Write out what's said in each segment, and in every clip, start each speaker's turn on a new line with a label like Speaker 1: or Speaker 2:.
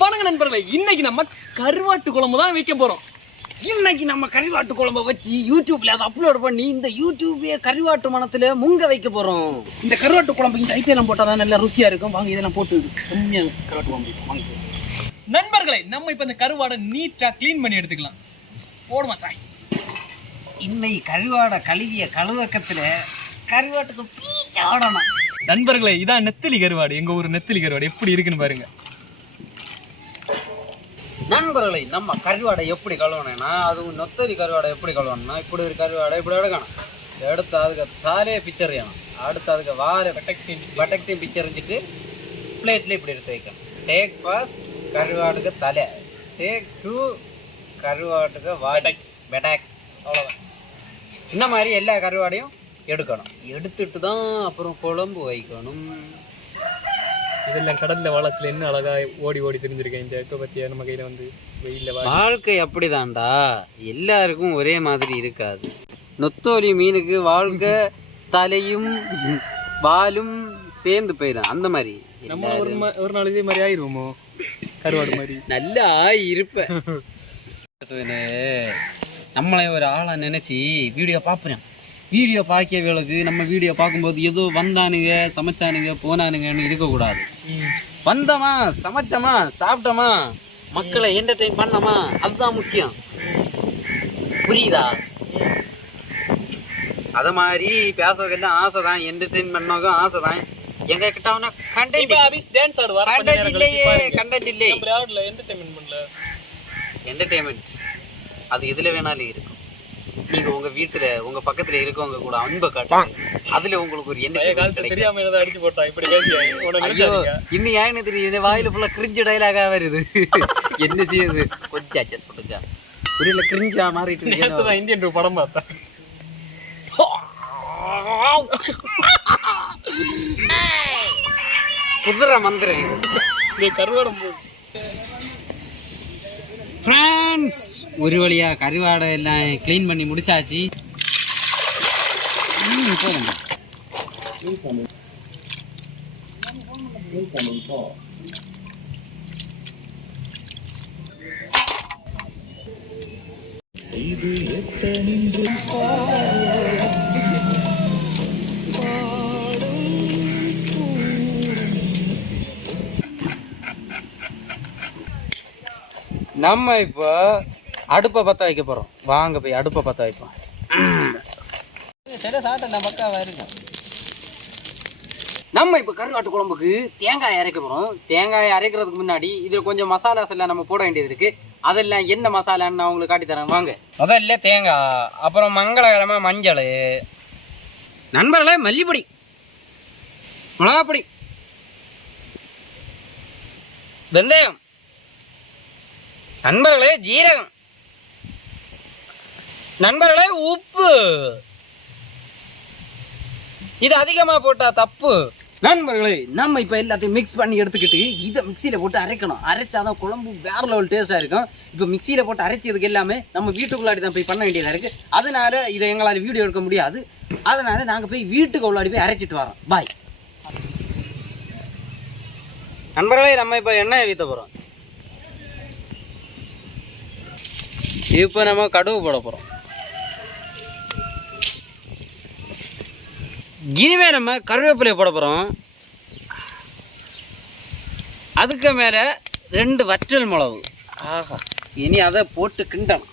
Speaker 1: வணக்க நண்பர்களே இன்னைக்கு நம்ம கருவாட்டு குழம்பு தான் வைக்க போறோம். இன்னைக்கு நம்ம கருவாட்டு குழம்பை வச்சு யூடியூப்ல அதை அப்லோட் பண்ணி இந்த யூடியூபே கருவாட்டு மனத்துல முங்க வைக்க போறோம். இந்த கருவாட்டு குழம்பு இந்த ஐட்டெல்லாம் போட்டால் தான் நல்லா ருசியாக இருக்கும். வாங்க இதெல்லாம் போட்டு செம்மையாக கருவாட்டு குழம்பு வாங்க. நண்பர்களே நம்ம இப்ப இந்த கருவாடை நீட்டா க்ளீன் பண்ணி எடுத்துக்கலாம். போடுமா சாய்
Speaker 2: இன்னை கருவாடை கழுவிய கழுவக்கத்துல கருவாட்டுக்கு பீச்சாடணும்.
Speaker 1: நண்பர்களே இதான் நெத்திலி கருவாடு. எங்க ஊர் நெத்திலி கருவாடு. எப்படி இருக்குன்னு பாருங்க.
Speaker 2: நண்பர்களை நம்ம கருவாடை எப்படி கழுவணும்னா அதுவும் நொத்தரி கருவாடை எப்படி கழுவணும்னா இப்படி ஒரு கருவாடை இப்படி எடுக்கணும். எடுத்து அதுக்கு தாலே பிக்சர் செய்யணும். அடுத்து அதுக்கு வார பட்டக்டையும் பிக்சர் எறிஞ்சிட்டு பிளேட்ல இப்படி எடுத்து வைக்கணும். டேக் ஃபர்ஸ்ட் கருவாட்டுக்கு தலை. டேக் டூ கருவாட்டுக்கு வாடக்ஸ் பெடாக்ஸ் அவ்வளோதான் இந்த மாதிரி எல்லா கருவாடையும் எடுக்கணும். எடுத்துட்டு தான் அப்புறம் குழம்பு வைக்கணும்.
Speaker 1: இதெல்லாம் கடல்ல வாழச்சில என்ன அழகா ஓடி ஓடி தெரிஞ்சிருக்கேன் இந்த இப்போ பத்தியா? நம்ம கையில வந்து
Speaker 2: வெயில்ல வாழ்க்கை அப்படிதான்டா. எல்லாருக்கும் ஒரே மாதிரி இருக்காது. நொத்தோலி மீனுக்கு வாழ்க்கை தலையும் வாலும் சேர்ந்து போயிடும். அந்த மாதிரி.
Speaker 1: நம்ம ஒரு ஒரு நாள் இதே மாதிரி ஆயிருவோமோ? கருவாடு மாதிரி.
Speaker 2: நல்லா இருப்ப நம்மளை ஒரு ஆளா நினைச்சு வீடியோ பார்ப்பேன் வீடியோ பார்க்கவங்களுக்கு நம்ம வீடியோ பார்க்கும்போது ஏதோ வந்தானுங்க சமைச்சானுங்க போனானுங்கன்னு இருக்கக்கூடாது. வந்தோமா சமைச்சோமா சாப்பிட்டோமா மக்களை என்டர்டெயின் பண்ணோமா அதுதான் முக்கியம். புரியுதா? அத மாதிரி பேசுறதுக்கெல்லாம் ஆசை தான் என்டர்டெயின் பண்ணவங்க ஆசை தான் எங்க கிட்ட அவனா கண்டென்ட்
Speaker 1: அபிஸ் டான்ஸ் ஆடுவார்.
Speaker 2: கண்டென்ட் இல்லையே கண்டென்ட் இல்லை
Speaker 1: ஆடல என்டர்டைன்மெண்ட் பண்ணல?
Speaker 2: என்டர்டெயின்மெண்ட் அது எதுல வேணாலும் இருக்கும். நீங்க உங்க வீட்டுல உங்க பக்கத்துல இருக்கவங்க கூட அன்பை காட்டுங்க. அதுல உங்களுக்கு ஒரு
Speaker 1: கிடைக்கும். தெரியாம அடிச்சு போட்டா இப்படி பேசி.
Speaker 2: இன்னும் ஏன்னு இந்த வாயில ஃபுல்லா கிரிஞ்சு டைலாகா வருது. என்ன செய்யுது? கொஞ்சம் அட்ஜஸ்ட் பண்ணுங்க புரியல கிரிஞ்சா மாறிட்டு
Speaker 1: நேத்து இருக்கேன் தான் இந்தியன் படம் பார்த்தேன்.
Speaker 2: குதிரை மந்திரம் இது. கருவாடம் போது ஃப்ரெண்ட்ஸ் ஒரு வழியா கருவாடை எல்லாம் க்ளீன் பண்ணி முடிச்சாச்சு. இது நம்ம இப்போ அடுப்பை பற்ற வைக்க போகிறோம் வாங்க போய் அடுப்பை பற்ற வைப்போம். சரி சாப்பிட்டேன் பக்காவா இருக்கும் நம்ம இப்போ கருவாட்டு குழம்புக்கு தேங்காய் அரைக்க போகிறோம் தேங்காய் அரைக்கிறதுக்கு முன்னாடி இதில் கொஞ்சம் மசாலாஸ் எல்லாம் நம்ம போட வேண்டியது இருக்கு. அதெல்லாம் என்ன மசாலான்னு நான் உங்களுக்கு காட்டி தரேன். வாங்க. முதல்ல தேங்காய் அப்புறம் மங்களகரமா மஞ்சள். நண்பர்களே மல்லிப்பொடி மிளகாப்பொடி வெந்தயம் நண்பர்களே ஜீரகம் நண்பர்களே உப்பு. இது அதிகமாக போட்டால் தப்பு. நண்பர்களே நம்ம இப்போ எல்லாத்தையும் மிக்ஸ் பண்ணி எடுத்துக்கிட்டு இதை மிக்சியில் போட்டு அரைக்கணும். அரைச்சாதான் குழம்பு வேற லெவல் டேஸ்ட்டாக இருக்கும். இப்போ மிக்சியில் போட்டு அரைச்சதுக்கு எல்லாமே நம்ம வீட்டுக்குள்ளாடி தான் போய் பண்ண வேண்டியதாக இருக்குது அதனால இதை எங்களால் வீடியோ எடுக்க முடியாது. அதனால் நாங்கள் போய் வீட்டுக்கு உள்ளாடி போய் அரைச்சிட்டு வரோம். பாய் நண்பர்களே நம்ம இப்போ எண்ணெய் வீத்த போகிறோம் இப்போ நம்ம கடுகு போட போகிறோம் இனிமே நம்ம கருவேப்பிலையை போட போகிறோம் அதுக்கு மேலே ரெண்டு வற்றல் மிளகு. ஆஹா இனி அதை போட்டு கிண்டணும்.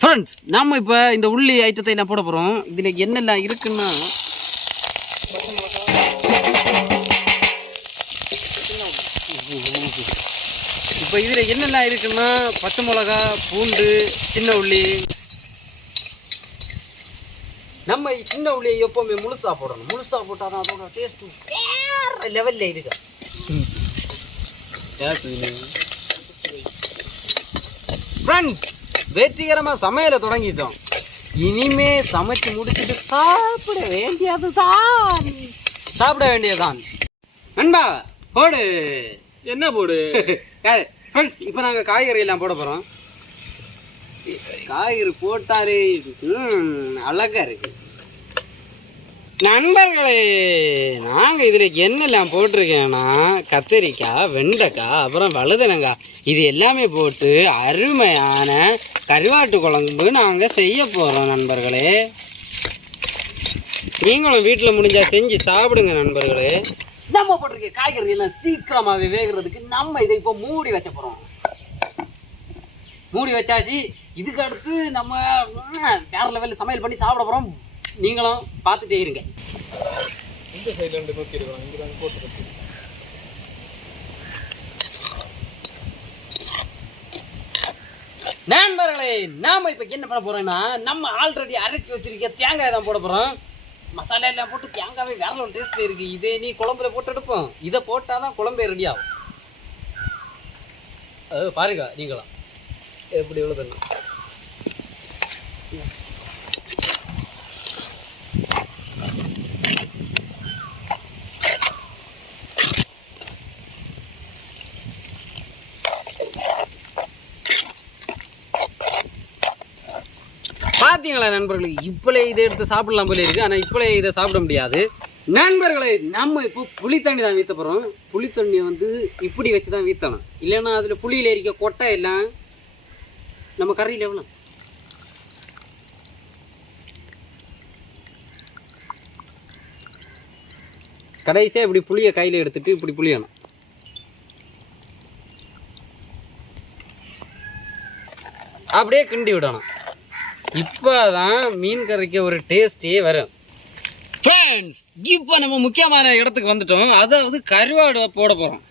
Speaker 2: ஃப்ரெண்ட்ஸ் நம்ம இப்போ இந்த உள்ளி ஐட்டத்தை எல்லாம் போட போகிறோம் இதில் என்னெல்லாம் இருக்குன்னா இப்போ இதில் என்னெல்லாம் இருக்குன்னா பச்சை மிளகா பூண்டு சின்ன உள்ளி. நம்ம சின்ன உள்ளியை எப்போவுமே முழுசா போடணும். முழுசா போட்டால் தான் அதோட டேஸ்ட் வேற லெவலில் இருக்கு ஃப்ரெண்ட்ஸ் வெற்றிகரமாக சமையலை தொடங்கிட்டோம். இனிமே சமைச்சு முடிச்சுட்டு சாப்பிட வேண்டியதுதான் சாப்பிட வேண்டியதுதான் நண்பா போடு. என்ன போடு? ஃப்ரெண்ட்ஸ் இப்போ நாங்கள் காய்கறி எல்லாம் போட போகிறோம் காய்கறி போட்டாலே அழகாக அழகா இருக்கு. நண்பர்களே நாங்கள் இதில் என்னெல்லாம் போட்டிருக்கேன்னா கத்திரிக்காய் வெண்டைக்காய் அப்புறம் வழுதனங்காய் இது எல்லாமே போட்டு அருமையான கருவாட்டு குழம்பு நாங்கள் செய்ய போகிறோம் நண்பர்களே. நீங்களும் வீட்டில் முடிஞ்சால் செஞ்சு சாப்பிடுங்க நண்பர்களே. நம்ம போட்டிருக்க காய்கறி எல்லாம் சீக்கிரமாகவே வேகிறதுக்கு நம்ம இதை இப்போ மூடி வச்ச போகிறோம் மூடி வச்சாச்சு. இதுக்கு அடுத்து நம்ம வேற லெவலில் சமையல் பண்ணி சாப்பிட போகிறோம் நீங்களும் பார்த்துட்டே இருங்க. இந்த சைடுல நோக்கி இருக்கிறோம் இங்கே தான் போட்டு நண்பர்களே நாம இப்போ என்ன பண்ண போறோம்னா நம்ம ஆல்ரெடி அரைச்சி வச்சிருக்க தேங்காய் தான் போட போறோம். மசாலா எல்லாம் போட்டு தேங்காவே வேற ஒரு டேஸ்ட்ல இருக்கு. இதே நீ குழம்புல போட்டு எடுப்போம். இதை போட்டாதான் குழம்பே ரெடி ஆகும். அது பாருங்க நீங்களாம். எப்படி எவ்வளோ உள்ளதுன்னு பார்த்தீங்களா நண்பர்களே? இப்பளே இதை எடுத்து சாப்பிடலாம் போல இருக்கு. ஆனால் இப்பளே இதை சாப்பிட முடியாது. நண்பர்களே நம்ம இப்போ புளி தண்ணி தான் வீத்த போகிறோம் புளி தண்ணியை வந்து இப்படி வச்சு தான் வீத்தணும். இல்லைன்னா அதில் புளியில் இருக்க கொட்டை எல்லாம் நம்ம கறியில் எவ்வளோ கடைசியாக இப்படி புளியை கையில் எடுத்துட்டு இப்படி புளியணும். அப்படியே கிண்டி விடணும். இப்போ தான் மீன் கறிக்கு ஒரு டேஸ்டே வரும். ஃப்ரெண்ட்ஸ் இப்போ நம்ம முக்கியமான இடத்துக்கு வந்துட்டோம். அதாவது கருவாடு போட போகிறோம்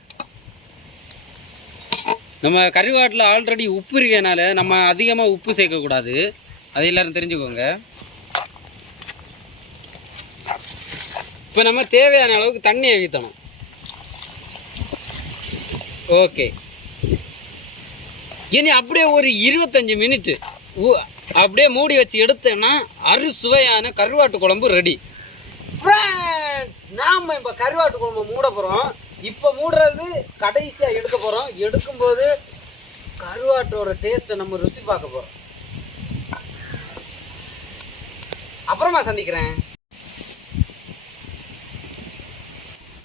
Speaker 2: நம்ம கருவாட்டில் ஆல்ரெடி உப்பு இருக்கனால நம்ம அதிகமாக உப்பு சேர்க்கக்கூடாது. அது எல்லோரும் தெரிஞ்சுக்கோங்க. இப்போ நம்ம தேவையான அளவுக்கு தண்ணியை ஊற்றணும் ஓகே இனி அப்படியே ஒரு இருபத்தஞ்சி மினிட்டு அப்படியே மூடி வச்சு எடுத்தேன்னா அறுசுவையான கருவாட்டு குழம்பு ரெடி ஃப்ரெண்ட்ஸ் நாம் இப்போ கருவாட்டு குழம்பு மூட போகிறோம் இப்போ மூடுறது கடைசியாக எடுக்க போகிறோம் எடுக்கும்போது கருவாட்டோட டேஸ்ட்டை நம்ம ருசி பார்க்க போகிறோம் அப்புறமா சந்திக்கிறேன்.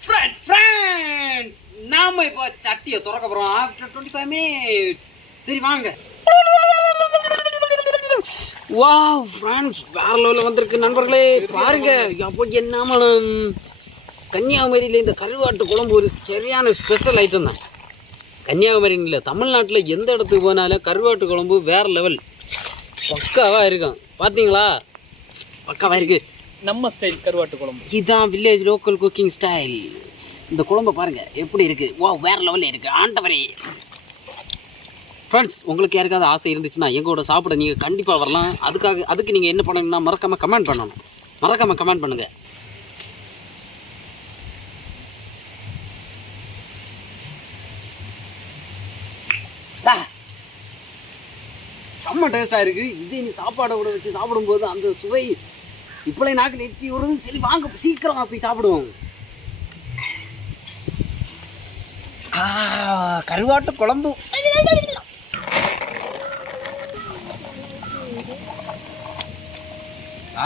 Speaker 2: ஃப்ரெண்ட்ஸ் ஃப்ரெண்ட்ஸ் நாம இப்போ சட்டியை திறக்க போகிறோம் ஆஃப்டர் டுவெண்ட்டி ஃபைவ் மினிட்ஸ் சரி வாங்க. வாவ் ஃப்ரெண்ட்ஸ் வேற லெவலில் வந்திருக்கு. நண்பர்களே பாருங்க. அப்போ என்ன கன்னியாகுமரியில் இந்த கருவாட்டு குழம்பு ஒரு சரியான ஸ்பெஷல் ஐட்டம் தான். கன்னியாகுமரின்னு இல்லை தமிழ்நாட்டில் எந்த இடத்துக்கு போனாலும் கருவாட்டு குழம்பு வேற லெவல் பக்காவாக இருக்கும். பார்த்தீங்களா பக்காவாக இருக்கு.
Speaker 1: நம்ம ஸ்டைல் கருவாட்டு குழம்பு.
Speaker 2: இதுதான் வில்லேஜ் லோக்கல் குக்கிங் ஸ்டைல் இந்த குழம்பை பாருங்க எப்படி இருக்கு? வா வேற லெவலில் இருக்கு. ஆண்டவரே. ஃப்ரெண்ட்ஸ் உங்களுக்கு யாருக்காவது ஆசை இருந்துச்சுன்னா எங்களோட சாப்பிட நீங்கள் கண்டிப்பாக வரலாம். அதுக்காக அதுக்கு நீங்கள் என்ன பண்ணணும்னா மறக்காமல் கமெண்ட் பண்ணணும். மறக்காமல் கமெண்ட் பண்ணுங்கள் செம்ம டேஸ்ட்டாக இருக்குது இதே நீ சாப்பாடை கூட வச்சு சாப்பிடும்போது அந்த சுவை இப்பளே நாக்கில் எச்சி வருது சரி வாங்க சீக்கிரம் போய் சாப்பிடுவோம். கருவாட்டு குழம்பு.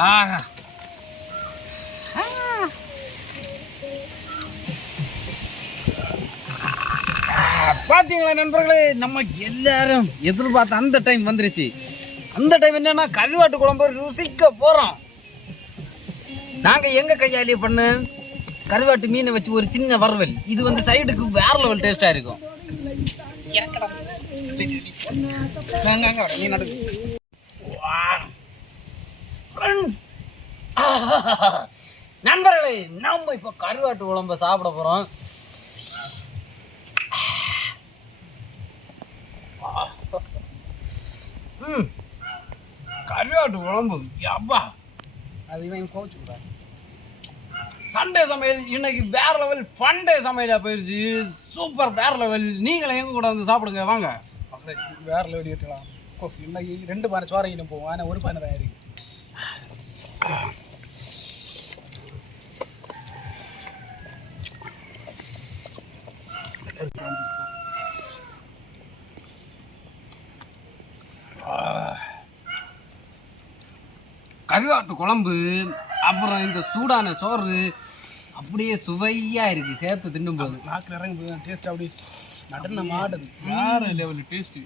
Speaker 2: ஆஹா. பார்த்தீங்களா நண்பர்களே நம்ம எல்லாரும் எதிர்பார்த்த அந்த டைம் வந்துருச்சு அந்த டைம் என்னன்னா கருவாட்டு குழம்பு ருசிக்க போகிறோம் நாங்கள் எங்கள் கையாலேயே பண்ண கருவாட்டு மீனை வச்சு ஒரு சின்ன வறுவல் இது வந்து சைடுக்கு வேற லெவல் டேஸ்ட்டாக இருக்கும் நீ நடக்கு Friends. நண்பர்களே நம்ம இப்போ கருவாட்டு குழம்ப சாப்பிட போறோம். ம். கருவாட்டு குழம்பு அப்பா
Speaker 1: அது இவன் கோச்சு விடாது
Speaker 2: சண்டே சமையல் இன்னைக்கு வேற லெவல் ஃபண்டே சமையலா போயிருச்சு. சூப்பர் வேற லெவல் நீங்களும் எங்க கூட வந்து சாப்பிடுங்க வாங்க.
Speaker 1: வேற லெவடி வெட்டலாம் கோஃபி இன்னைக்கு ரெண்டு பானை சோறையும் போவோம். ஆனால் ஒரு பானை தான் இருக்கு
Speaker 2: கருவாட்டு குழம்பு அப்புறம் இந்த சூடான சோறு அப்படியே சுவையா இருக்கு. சேர்த்து தின்னும்போது.
Speaker 1: நாக்கில் இறங்கி போய் டேஸ்ட் அப்படி நடன மாடுது. வேற லெவல் டேஸ்ட்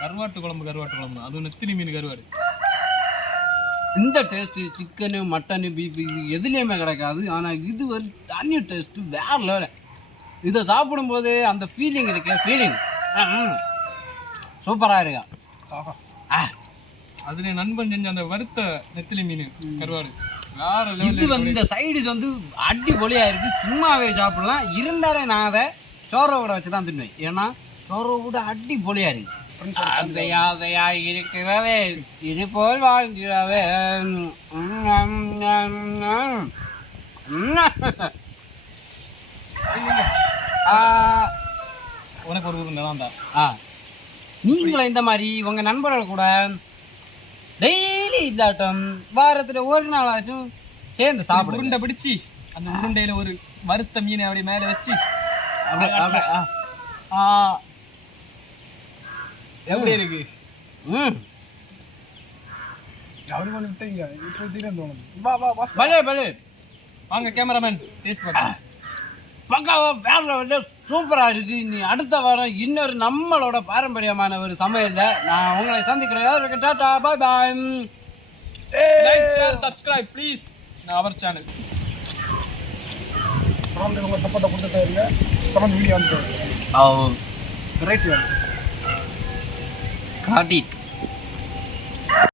Speaker 1: கருவாட்டு குழம்பு கருவாட்டு குழம்பு அதுவும் நெத்திலி மீன் கருவாடு.
Speaker 2: இந்த டேஸ்ட்டு சிக்கனு மட்டனு பீஃப் இது எதுலேயுமே கிடைக்காது. ஆனால் இது ஒரு தனி டேஸ்ட்டு வேற லெவல் இதை சாப்பிடும்போது அந்த ஃபீலிங் இருக்கு ஃபீலிங் சூப்பராக இருக்கா?
Speaker 1: ஆ. அதுல நண்பன் செஞ்ச அந்த வறுத்த நெத்திலி மீன் கருவாடு.
Speaker 2: வேற இது வந்து இந்த சைடிஸ் வந்து அடிப்பொலியா இருக்கு. சும்மாவே சாப்பிடலாம். இருந்தாலே நான் அதை சோறை கூட வச்சு தான் தின்னுவேன். ஏன்னா சோறை கூட அடிப்பொலியா இருக்கு. அதையா அதையா இருக்கிறதே இது போல் வாழ்கிறவே
Speaker 1: உனக்கு ஒரு ஊர் நிலம் தான் ஆ.
Speaker 2: நீங்களும் இந்த மாதிரி உங்க நண்பர்கள் கூட டெய்லி இல்லாட்டம் வாரத்துல ஒரு நாளாச்சும் சேர்ந்து சாப்பிடுங்க.
Speaker 1: உருண்டை பிடிச்சி அந்த உருண்டையில ஒரு வறுத்த மீனை அப்படி மேல வச்சு அப்படியே, அப்படியே, ஆ. ஆ.
Speaker 2: எப்படி இருக்கு? ம்.
Speaker 1: அவரு பண்ணி விட்டீங்க இப்போ தீரம் தோணுது.
Speaker 2: வா வா வா. பலே பலே வாங்க கேமராமேன் டேஸ்ட் பார்க்கலாம். பக்காவா வேற வந்து சூப்பரா இருக்கு. நீ அடுத்த வாரம் இன்னொரு நம்மளோட பாரம்பரியமான ஒரு சமையல்ல நான் உங்களை சந்திக்கிறேன். Tata bye bye
Speaker 1: like share subscribe please our channel தொடர்ந்து உங்கள் சப்போர்ட்டை கொடுத்துட்டே இருங்க. தொடர்ந்து வீடியோ வந்து
Speaker 2: ஓ. ரைட் காட்டி